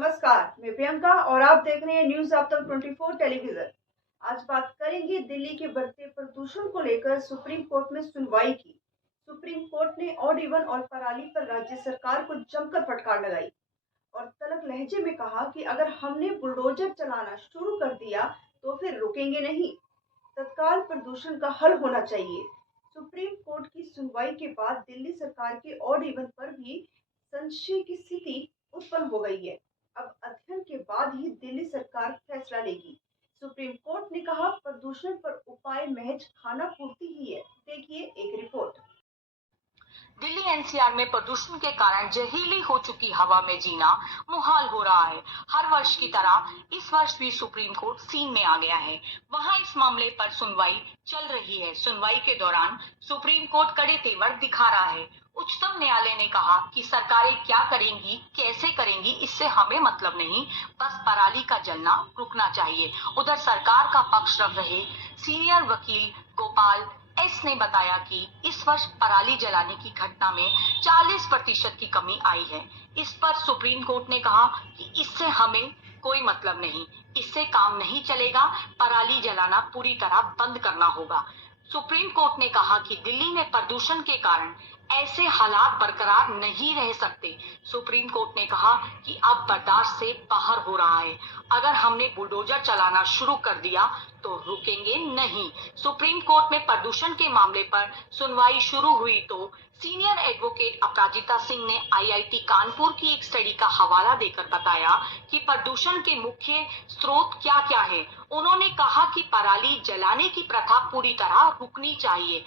नमस्कार, मैं प्रियंका और आप देख रहे हैं न्यूज आप तक 24 टेलीविजन। आज बात करेंगे दिल्ली के बढ़ते प्रदूषण को लेकर सुप्रीम कोर्ट में सुनवाई की। सुप्रीम कोर्ट ने ऑड इवन और पराली पर राज्य सरकार को जमकर फटकार लगाई और तल्ख लहजे में कहा कि अगर हमने बुलडोजर चलाना शुरू कर दिया तो फिर रुकेंगे नहीं। तत्काल प्रदूषण का हल होना चाहिए। सुप्रीम कोर्ट की सुनवाई के बाद दिल्ली सरकार के ऑड इवन पर भी संशय की स्थिति उत्पन्न हो गई है। अब अध्ययन के बाद ही दिल्ली सरकार फैसला लेगी। सुप्रीम कोर्ट ने कहा प्रदूषण पर उपाय महज खाना पूर्ति ही है। देखिए एक रिपोर्ट। दिल्ली एनसीआर में प्रदूषण के कारण जहरीली हो चुकी हवा में जीना मुहाल हो रहा है। हर वर्ष की तरह इस वर्ष भी सुप्रीम कोर्ट सीन में आ गया है। वहां इस मामले पर सुनवाई चल रही है। सुनवाई के दौरान सुप्रीम कोर्ट कड़े तेवर दिखा रहा है। उच्चतम न्यायालय ने कहा कि सरकारें क्या करेंगी, कैसे करेंगी, इससे हमें मतलब नहीं, बस पराली का जलना रुकना चाहिए। उधर सरकार का पक्ष रख रहे सीनियर वकील गोपाल एस ने बताया कि इस वर्ष पराली जलाने की घटना में 40% की कमी आई है। इस पर सुप्रीम कोर्ट ने कहा कि इससे हमें कोई मतलब नहीं, इससे काम नहीं चलेगा, पराली जलाना पूरी तरह बंद करना होगा। सुप्रीम कोर्ट ने कहा कि दिल्ली में प्रदूषण के कारण ऐसे हालात बरकरार नहीं रह सकते। सुप्रीम कोर्ट ने कहा कि अब बर्दाश्त से बाहर हो रहा है। अगर हमने बुलडोजर चलाना शुरू कर दिया तो रुकेंगे नहीं। सुप्रीम कोर्ट में प्रदूषण के मामले पर सुनवाई शुरू हुई तो सीनियर एडवोकेट अपराजिता सिंह ने आईआईटी कानपुर की एक स्टडी का हवाला देकर बताया कि प्रदूषण के मुख्य स्रोत क्या क्या है। उन्होंने कहा कि पराली जलाने की प्रथा पूरी तरह रुकनी चाहिए।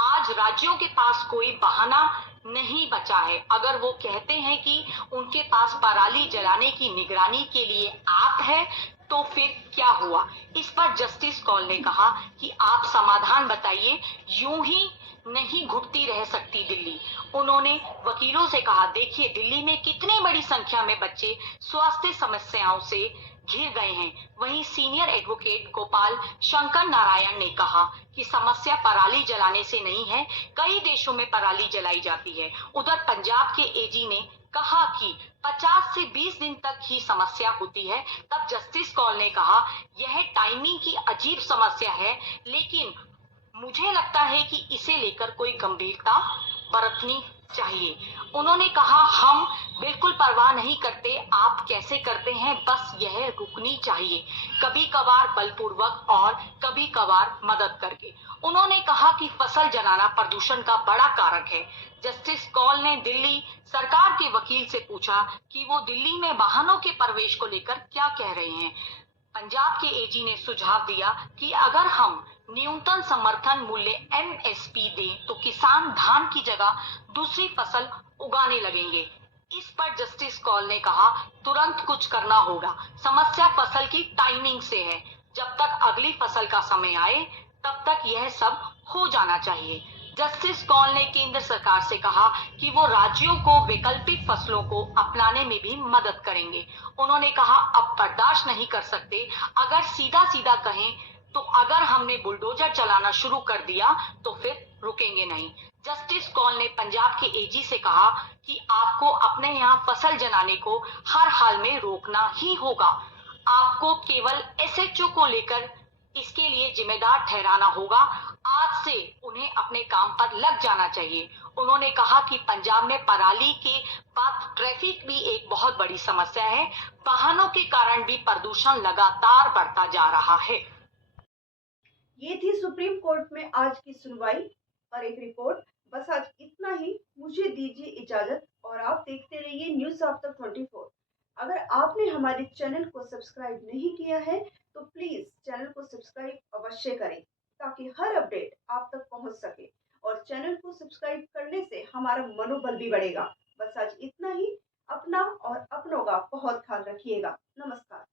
आज राज्यों के पास कोई बहाना नहीं बचा है। अगर वो कहते हैं कि उनके पास पराली जलाने की निगरानी के लिए ऐप है तो फिर क्या हुआ। इस पर जस्टिस कौल ने कहा कि आप समाधान बताइए, यूं ही नहीं घुटती रह सकती दिल्ली। उन्होंने वकीलों से कहा, देखिए दिल्ली में कितनी बड़ी संख्या में बच्चे स्वास्थ्य समस्याओं से घिर गए हैं। वहीं सीनियर एडवोकेट गोपाल शंकर नारायण ने कहा कि समस्या पराली जलाने से नहीं है, कई देशों में पराली जलाई जाती है। उधर पंजाब के एजी ने कहा कि 50 से 20 दिन तक ही समस्या होती है। तब जस्टिस कौल ने कहा, यह टाइमिंग की अजीब समस्या है, लेकिन मुझे लगता है कि इसे लेकर कोई गंभीरता बरतनी चाहिए। उन्होंने कहा, हम बिल्कुल परवाह नहीं करते आप कैसे करते हैं, बस यह रुकनी चाहिए, कभी कभार बलपूर्वक और कभी कभार मदद करके। उन्होंने कहा कि फसल जलाना प्रदूषण का बड़ा कारक है। जस्टिस कौल ने दिल्ली सरकार के वकील से पूछा कि वो दिल्ली में वाहनों के प्रवेश को लेकर क्या कह रहे हैं। पंजाब के एजी ने सुझाव दिया कि अगर हम न्यूनतम समर्थन मूल्य एमएसपी दें तो किसान धान की जगह दूसरी फसल उगाने लगेंगे। इस पर जस्टिस कौल ने कहा, तुरंत कुछ करना होगा। समस्या फसल की टाइमिंग से है। जब तक अगली फसल का समय आए तब तक यह सब हो जाना चाहिए। जस्टिस कौल ने केंद्र सरकार से कहा कि वो राज्यों को वैकल्पिक फसलों को अपनाने में भी मदद करेंगे। उन्होंने कहा, अब बर्दाश्त नहीं कर सकते। अगर सीधा सीधा कहें तो अगर हमने बुलडोजर चलाना शुरू कर दिया तो फिर रुकेंगे नहीं। जस्टिस कौल ने पंजाब के एजी से कहा कि आपको अपने यहाँ फसल जलाने को हर हाल में रोकना ही होगा। आपको केवल एसएचओ को लेकर इसके लिए जिम्मेदार ठहराना होगा। आज से उन्हें अपने काम पर लग जाना चाहिए। उन्होंने कहा कि पंजाब में पराली के बाद ट्रैफिक भी एक बहुत बड़ी समस्या है। वाहनों के कारण भी प्रदूषण लगातार बढ़ता जा रहा है। ये थी सुप्रीम कोर्ट में आज की सुनवाई पर एक रिपोर्ट। बस आज इतना ही। मुझे दीजिए इजाजत और आप देखते रहिए न्यूज आप तक 24। अगर आपने हमारे चैनल को सब्सक्राइब नहीं किया है तो प्लीज चैनल को सब्सक्राइब अवश्य करें ताकि हर अपडेट आप तक पहुंच सके। और चैनल को सब्सक्राइब करने से हमारा मनोबल भी बढ़ेगा। बस आज इतना ही। अपना और अपनों का बहुत ख्याल रखिएगा। नमस्कार।